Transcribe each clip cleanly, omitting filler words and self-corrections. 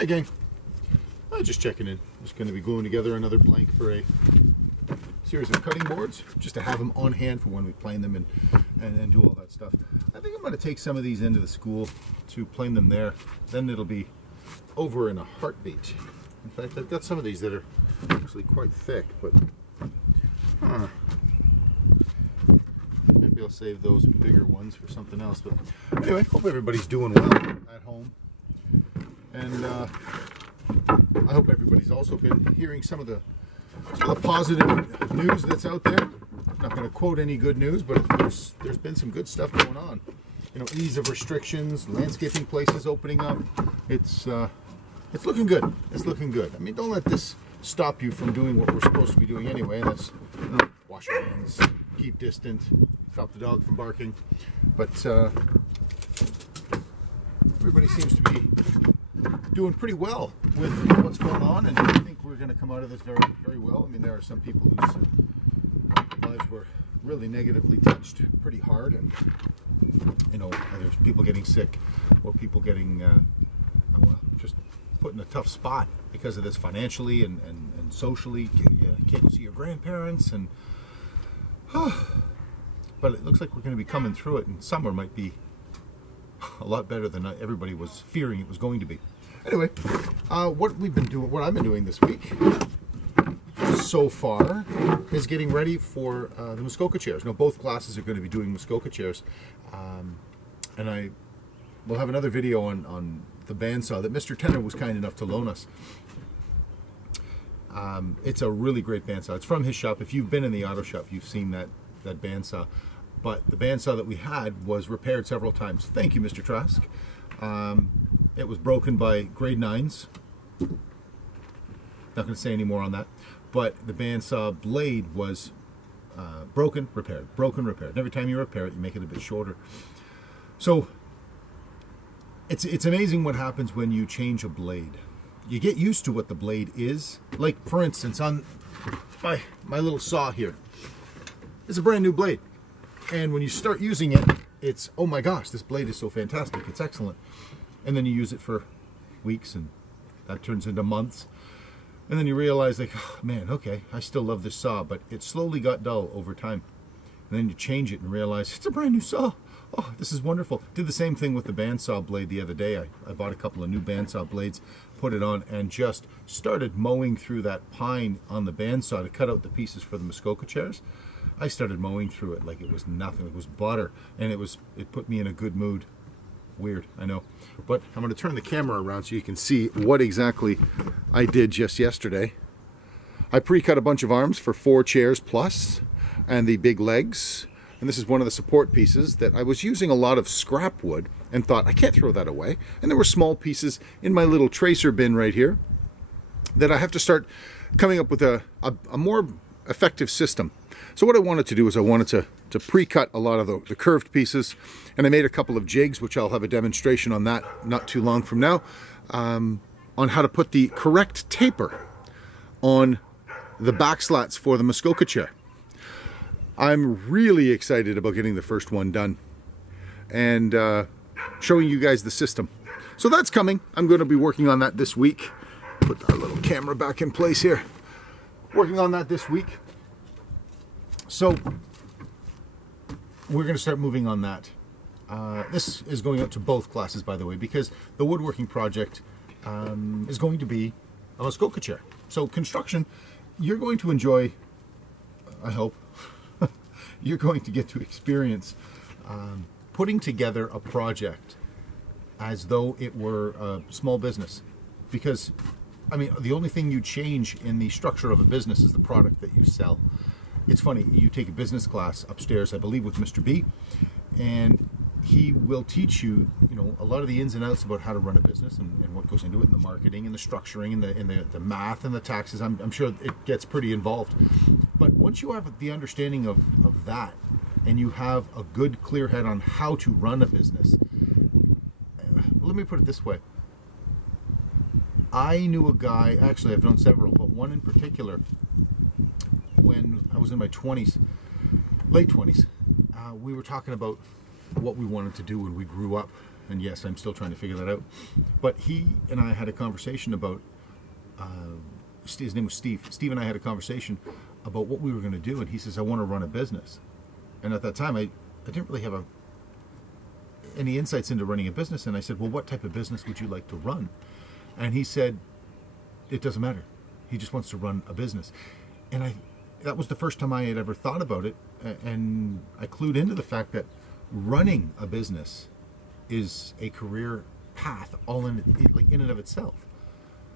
Hi gang, just checking in. Just going to be gluing together another blank for a series of cutting boards, just to have them on hand for when we plane them and do all that stuff. I think I'm going to take some of these into the school to plane them there. Then it'll be over in a heartbeat. In fact, I've got some of these that are actually quite thick, but maybe I'll save those bigger ones for something else. But anyway, hope everybody's doing well at home. And I hope everybody's also been hearing some of the positive news that's out there. I'm not going to quote any good news, but there's been some good stuff going on. You know, ease of restrictions, landscaping places opening up. It's looking good. It's looking good. I mean, don't let this stop you from doing what we're supposed to be doing anyway. That's wash your hands, keep distant, stop the dog from barking. But everybody seems to be doing pretty well with what's going on, and I think we're going to come out of this very, very well. I mean, there are some people whose lives were really negatively touched pretty hard, and you know, there's people getting sick or people getting just put in a tough spot because of this financially and socially. You can't go see your grandparents, and but it looks like we're going to be coming through it, and summer might be a lot better than everybody was fearing it was going to be. Anyway, what I've been doing this week so far is getting ready for the Muskoka chairs. Now, both classes are going to be doing Muskoka chairs, and I will have another video on the bandsaw that Mr. Tenner was kind enough to loan us. It's a really great bandsaw. It's from his shop. If you've been in the auto shop, you've seen that bandsaw. But the bandsaw that we had was repaired several times. Thank you, Mr. Trask. It was broken by grade 9s. Not going to say any more on that. But the bandsaw blade was broken, repaired, broken, repaired. And every time you repair it, you make it a bit shorter. So it's amazing what happens when you change a blade. You get used to what the blade is. Like, for instance, on my little saw here, it's a brand new blade. And when you start using it, it's, oh my gosh, this blade is so fantastic, it's excellent. And then you use it for weeks, and that turns into months. And then you realize, like, oh, man, okay, I still love this saw, but it slowly got dull over time. And then you change it and realize, it's a brand new saw. Oh, this is wonderful. Did the same thing with the bandsaw blade the other day. I bought a couple of new bandsaw blades, put it on, and just started mowing through that pine on the bandsaw to cut out the pieces for the Muskoka chairs. I started mowing through it like it was nothing. It was butter, and it put me in a good mood. Weird, I know. But I'm going to turn the camera around so you can see what exactly I did just yesterday. I pre-cut a bunch of arms for 4 chairs plus, and the big legs. And this is one of the support pieces that I was using a lot of scrap wood and thought, I can't throw that away. And there were small pieces in my little tracer bin right here that I have to start coming up with a more effective system. So what I wanted to do is I wanted to pre-cut a lot of the curved pieces, and I made a couple of jigs, which I'll have a demonstration on that not too long from now, on how to put the correct taper on the back slats for the Muskoka chair. I'm really excited about getting the first one done and showing you guys the system. So that's coming. I'm going to be working on that this week. Put our little camera back in place here. Working on that this week. So we're going to start moving on that. This is going out to both classes, by the way, because the woodworking project is going to be a Muskoka chair. So construction, you're going to enjoy, I hope, you're going to get to experience putting together a project as though it were a small business. Because, I mean, the only thing you change in the structure of a business is the product that you sell. It's funny, you take a business class upstairs, I believe, with Mr. B, and he will teach you, you know, a lot of the ins and outs about how to run a business and what goes into it, and the marketing and the structuring and the math and the taxes. I'm sure it gets pretty involved. But once you have the understanding of that, and you have a good, clear head on how to run a business, let me put it this way. I knew a guy, actually I've known several, but one in particular, when I was in my 20s, late 20s, we were talking about what we wanted to do when we grew up and yes, I'm still trying to figure that out. But he and I had a conversation about, his name was Steve. Steve and I had a conversation about what we were going to do, and he says, I want to run a business. And at that time, I didn't really have any insights into running a business, and I said, well, what type of business would you like to run? And he said, it doesn't matter. He just wants to run a business. And that was the first time I had ever thought about it, and I clued into the fact that running a business is a career path all in and of itself.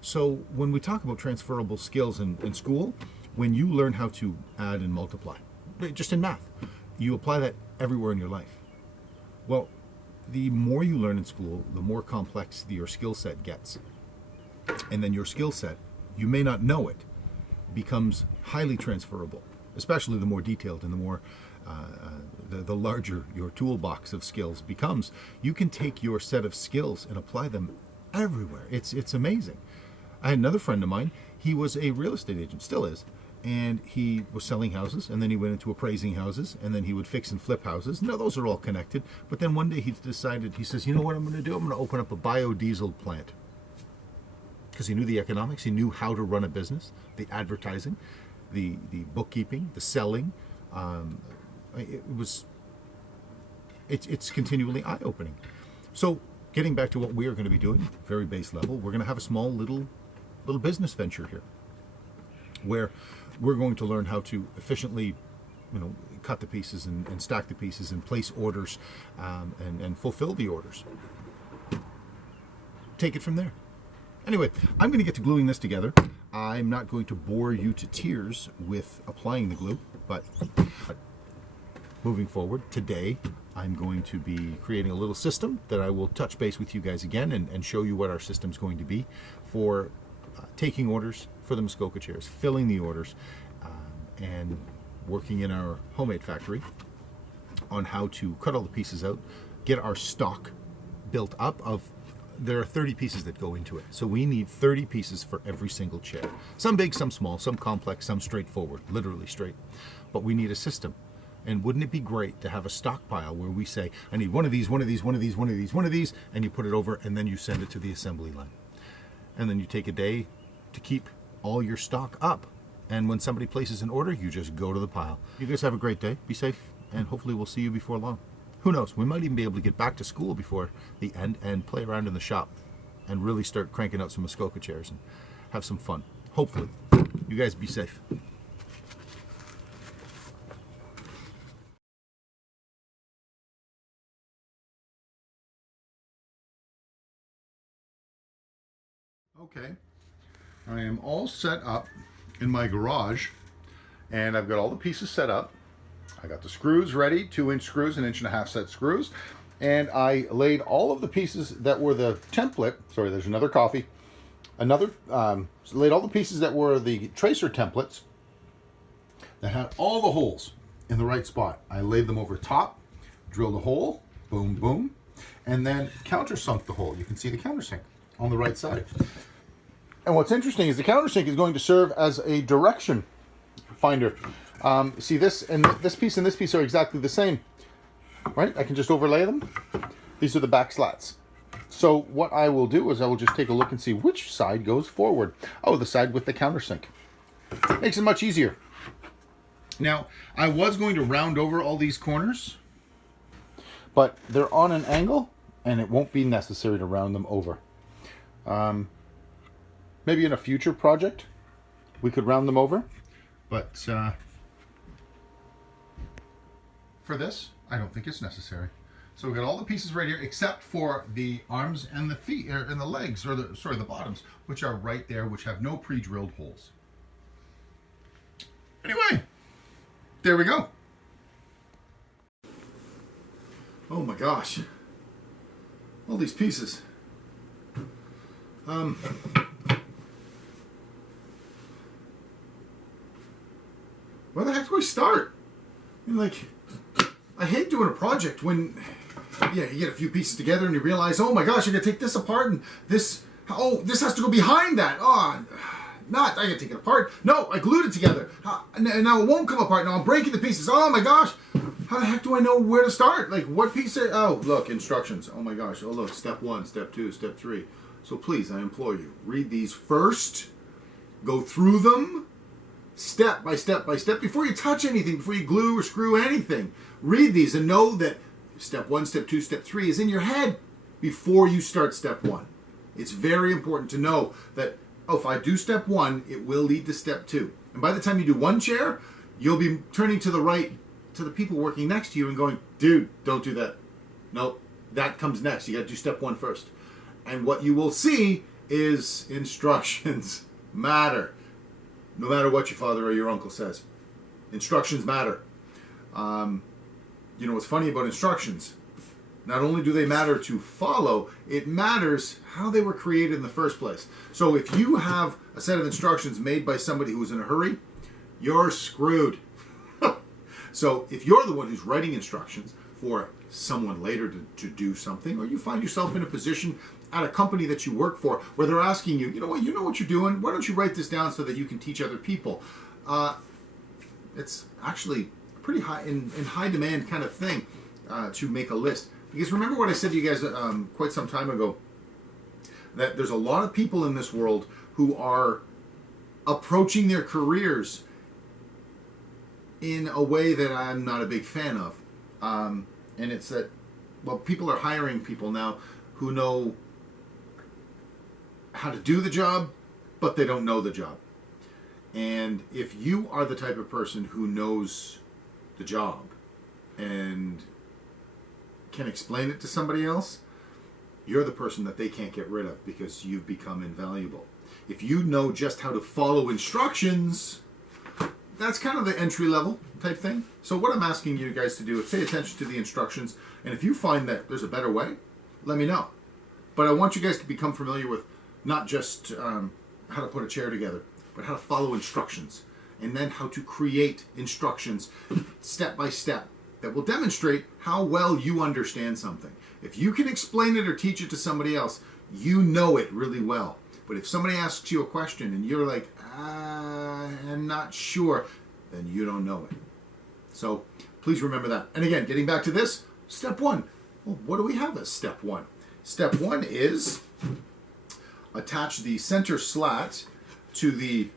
So when we talk about transferable skills in school, when you learn how to add and multiply, just in math, you apply that everywhere in your life. Well, the more you learn in school, the more complex your skill set gets. And then your skill set, you may not know it, becomes highly transferable, especially the more detailed and the more the larger your toolbox of skills becomes. You can take your set of skills and apply them everywhere. It's amazing. I had another friend of mine. He was a real estate agent, still is, and he was selling houses, and then he went into appraising houses, and then he would fix and flip houses. Now those are all connected. But then one day he decided, he says, you know what I'm going to do? I'm going to open up a biodiesel plant. Because he knew the economics, he knew how to run a business, the advertising, the bookkeeping, the selling. It's continually eye-opening. So getting back to what we are going to be doing, very base level, we're going to have a small little business venture here, where we're going to learn how to efficiently, cut the pieces and stack the pieces and place orders and fulfill the orders. Take it from there. Anyway, I'm going to get to gluing this together. I'm not going to bore you to tears with applying the glue, but moving forward, today I'm going to be creating a little system that I will touch base with you guys again and show you what our system's going to be for taking orders for the Muskoka chairs, filling the orders, and working in our homemade factory on how to cut all the pieces out, get our stock built up of. There are 30 pieces that go into it. So we need 30 pieces for every single chair. Some big, some small, some complex, some straightforward, literally straight. But we need a system. And wouldn't it be great to have a stockpile where we say, I need one of these, one of these, one of these, one of these, one of these, and you put it over and then you send it to the assembly line. And then you take a day to keep all your stock up. And when somebody places an order, you just go to the pile. You guys have a great day. Be safe. And hopefully we'll see you before long. Who knows? We might even be able to get back to school before the end and play around in the shop and really start cranking out some Muskoka chairs and have some fun. Hopefully. You guys be safe. Okay. I am all set up in my garage, and I've got all the pieces set up. I got the screws ready, 2-inch screws, 1.5-inch set screws, and I laid all of the pieces that were the template. Sorry, there's another coffee. Laid all the pieces that were the tracer templates that had all the holes in the right spot. I laid them over top, drilled a hole, boom, boom, and then countersunk the hole. You can see the countersink on the right side. And what's interesting is the countersink is going to serve as a direction finder. See, this and this piece are exactly the same, right? I can just overlay them. These are the back slats. So what I will do is I will just take a look and see which side goes forward. Oh, the side with the countersink. Makes it much easier. Now, I was going to round over all these corners, but they're on an angle, and it won't be necessary to round them over. Maybe in a future project, we could round them over, but for this, I don't think it's necessary. So we've got all the pieces right here, except for the arms and the feet, and the legs, or the bottoms, which are right there, which have no pre-drilled holes. Anyway, there we go. Oh my gosh. All these pieces. Where the heck do we start? I mean, I hate doing a project when, you get a few pieces together and you realize, oh my gosh, I gotta take this apart and this has to go behind that. I gotta take it apart. No, I glued it together. And now it won't come apart. Now I'm breaking the pieces. Oh my gosh. How the heck do I know where to start? Like, what piece of... Oh, look, instructions. Oh my gosh. Oh, look, step 1, step 2, step 3. So please, I implore you, read these first. Go through them step by step by step before you touch anything, before you glue or screw anything. Read these and know that step 1, step 2, step 3 is in your head before you start step 1. It's very important to know that, oh, if I do step 1, it will lead to step 2. And by the time you do one chair, you'll be turning to the right to the people working next to you and going, dude, don't do that. Nope, that comes next. You got to do step 1 first. And what you will see is instructions matter. No matter what your father or your uncle says. Instructions matter. You know what's funny about instructions? Not only do they matter to follow, it matters how they were created in the first place. So if you have a set of instructions made by somebody who's in a hurry, you're screwed. So if you're the one who's writing instructions for someone later to do something, or you find yourself in a position at a company that you work for where they're asking you, you know what you're doing, why don't you write this down so that you can teach other people? It's actually a pretty high in high demand kind of thing to make a list. Because remember what I said to you guys quite some time ago, that there's a lot of people in this world who are approaching their careers in a way that I'm not a big fan of. And it's that, well, people are hiring people now who know how to do the job, but they don't know the job. And if you are the type of person who knows the job and can explain it to somebody else, you're the person that they can't get rid of because you've become invaluable. If you know just how to follow instructions, that's kind of the entry level type thing. So what I'm asking you guys to do is pay attention to the instructions, and if you find that there's a better way, let me know. But I want you guys to become familiar with not just how to put a chair together, but how to follow instructions, and then how to create instructions step by step that will demonstrate how well you understand something. If you can explain it or teach it to somebody else, you know it really well. But if somebody asks you a question and you're like, I'm not sure, then you don't know it. So please remember that. And again, getting back to this, step 1. Well, what do we have as step 1? Step 1 is attach the center slat to the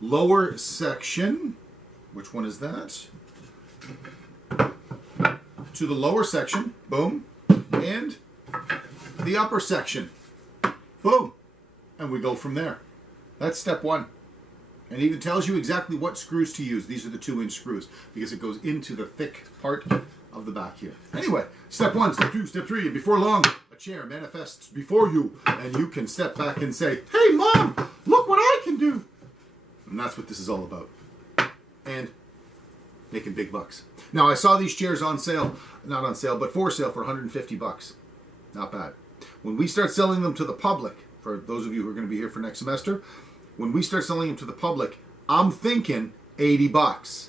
lower section. Which one is that? To the lower section, boom, and the upper section, boom, and we go from there. That's step 1. And it even tells you exactly what screws to use. These are the 2-inch screws because it goes into the thick part of the back here. Anyway, step 1, step 2, step 3, and before long, a chair manifests before you, and you can step back and say, hey, Mom, look what I can do. And that's what this is all about. And making big bucks. Now, I saw these chairs on sale, not on sale, but for sale for $150. Not bad. When we start selling them to the public, for those of you who are going to be here for next semester, when we start selling them to the public, I'm thinking $80.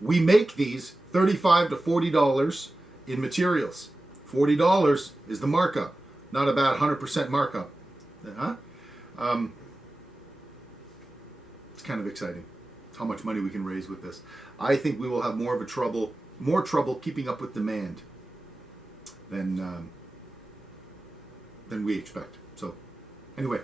We make these $35 to $40 in materials. $40 is the markup, not about 100% markup. Huh? It's kind of exciting how much money we can raise with this. I think we will have more trouble keeping up with demand than we expect. So, anyway.